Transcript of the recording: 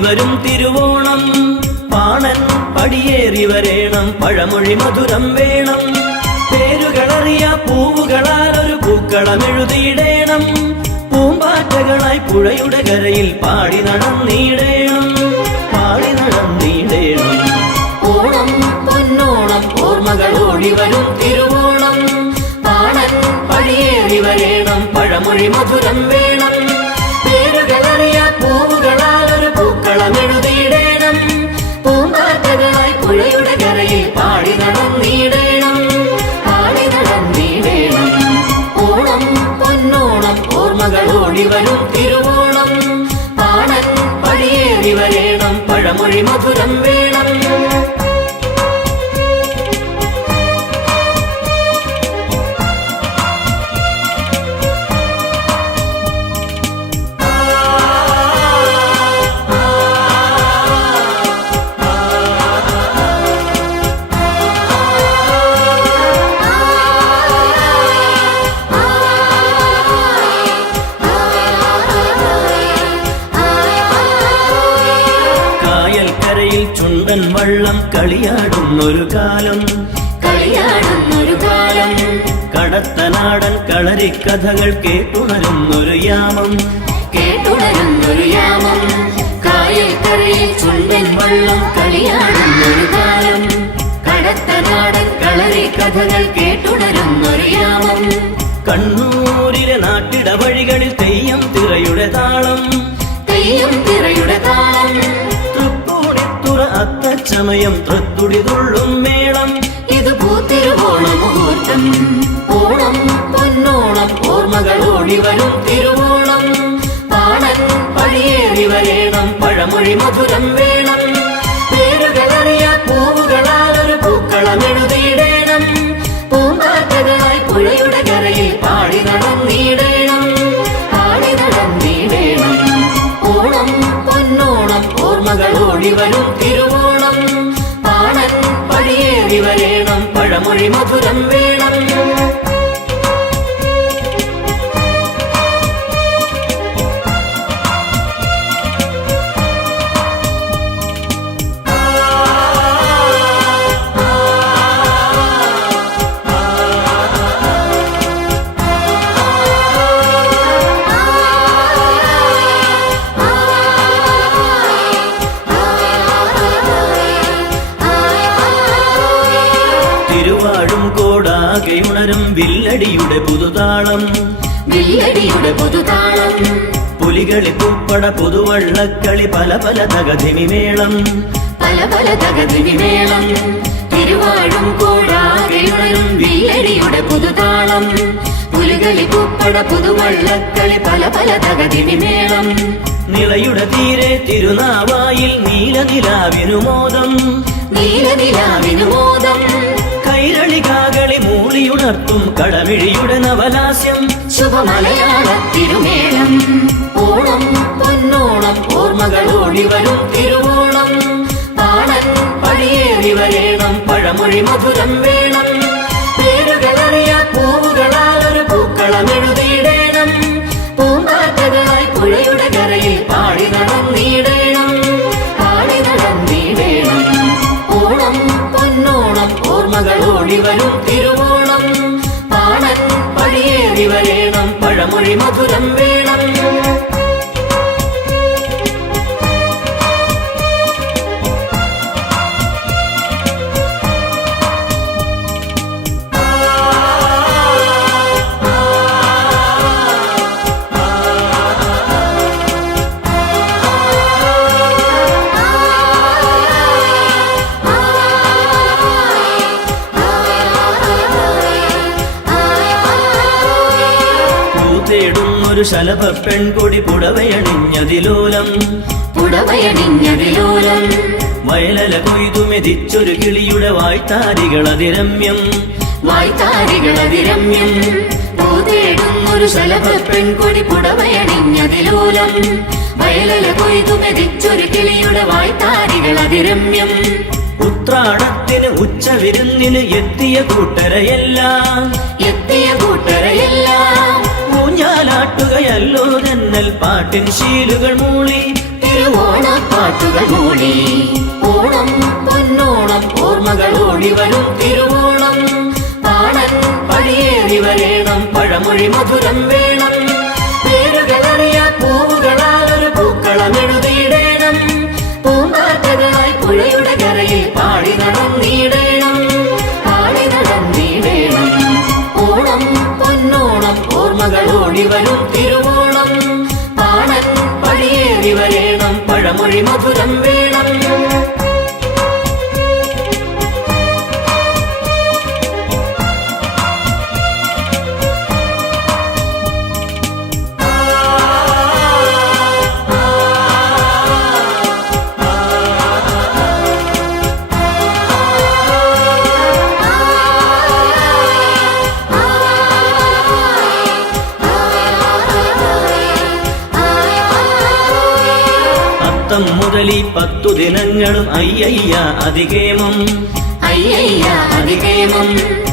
വരും തിരുവോണം. പാണൻ പടിയേറി വരേണം. പഴമൊഴി മധുരം വേണം. പേരുകളറിയ പൂവുകളാൽ ഒരു പൂക്കളമെഴുതിയിടേണം പൂമ്പാറ്റകളായി പുഴയുടെ കരയിൽ പാടി നടന്നിടേണം പാടി നടന്നിടേണം ഓണം പൊന്നോണം ഓർമ്മകൾ ഓടി വരും തിരുവോണം. പാണൻ പടിയേറി വരേണം. പഴമൊഴി മധുരം വേണം. ഓർമ്മകൾ ഓടി വരും തിരുവോണം പാണൻ പടിയേറി വരേണം പഴമൊഴി മധുരം വേണം വള്ളം കളിയാടുന്നൊരു കാലം. കളിയാടുന്നൊരു കാലം. കടത്തനാടൻ കളരിക്കഥകൾ കേട്ടുണരുന്നൊരു യാമം. കേട്ടുണരുന്നൊരു യാമം. കായൽ കരയിൽ ചുണ്ടൻ വള്ളം കളിയാടുന്നൊരു കാലം. കടത്തനാടൻ കളരി കഥകൾ കേട്ടുണരുന്നൊരു യാമം. കണ്ണൂരിലെ നാട്ടിട വഴികളിൽ തെയ്യം തിറയുടെ താളം. തെയ്യം അത്തച്ചമയം തൃത്തുടി തുള്ളും മേളം. ഇത് പൂത്തിരുവോണ മുഹൂർത്തം. ഓണം പൊന്നോണം ഓർമ്മകൾ ഓടി വരും തിരുവോണം. പാണൻ പടിയേറി വരേണം പഴമൊഴി മധുരം വേണം. പേരുകളറിയ പൂവുകളാൽ ഒരു പൂക്കളം എഴുതിയിടേണം. പൂമ്പാറ്റകളായി പുഴയുടെ വരേണം പഴമൊഴി മധുരം വില്ലടിയുടെ പുതുതാളം. വില്ലടിയുടെ പുതുതാളം. പുലികളി പൂപ്പട പുതുവള്ളക്കളി പല പല തകതിമിമേളം പല പല തകതിവിമേളം തിരുവാഴും കോടാകെയുണരും വില്ലടിയുടെ പുതുതാളം. പുലികളി പൂപ്പട പുതുവള്ളക്കളി പല പല തകതിവിമേളം നിളയുടെ തീരെ തിരുനാവായിൽ നീലനിലാവിനുമോദം നീലനിലാവിനു മോദം. കൈരളി കാകളി മൂളിയുണർത്തും കടമിഴിയുടെ നവലാസ്യം. ശുഭമലയാള തിരുമേളം. ഓണം പൊന്നോണം ഓർമ്മകൾ ഓടി വരും തിരുവോണം. പാടൻ പടിയേറി വരേണം പഴമൊഴി മധുരം വേണം. പേരുകളറിയ പൂവുകളാൽ ഒരു പൂക്കളം എഴുതിയിടേണം. പൂമ്പാറ്റകളായി പുഴയുടെ കരയിൽ പാടി നടന്നിടേണം. പാടി നടന്നിടേണം. ഓണം പൊന്നോണം ഓർമ്മകളോടി വരും വരേണം പൂതേടുന്നൊരു ശലഭ പെൺകൊടി പുടവയണിഞ്ഞതിലോലം. പുടവയണിഞ്ഞതിലോലം. വയലല കൊയ്തു മെതിച്ചൊരു കിളിയുടെ വായ്ത്താരികളതിരമ്യം. വായ്ത്താരികളതിരമ്യം ഒരു ശലഭ പെൺകൊടി പുടവയണിഞ്ഞതിലോലം. വയലല കൊയ്തു മെതിച്ചൊരു കിളിയുടെ വായ്ത്താരികളതിരമ്യം ഉത്രാടത്തിന് ഉച്ചവിരുന്നിന് എത്തിയ കൂട്ടരയെല്ലാം. ഊഞ്ഞാലാട്ടുകയല്ലോ തെന്നൽ പാട്ടിൻ ശീലുകൾ മൂളി തിരുവോണപ്പാട്ടുകൾ മൂളി. ഓണം പൊന്നോണം ഓർമ്മകൾ ഓടി വരും തിരുവോണം. പാണൻ പടിയേറി വരേണം പഴമൊഴി മധുരം വേണം. പേരുകളറിയ പൂവുകളാൽ ഒരു പൂക്കളം എഴുതിയിടേണം. പൂമ്പാറ്റകളായി പുഴയുടെ വരേണം പഴമൊഴി മധുരം വേണം. അത്തം ഈ പത്തു ദിനങ്ങളും അയ്യയ്യ അതികേമം. അയ്യയ്യ അതികേമം.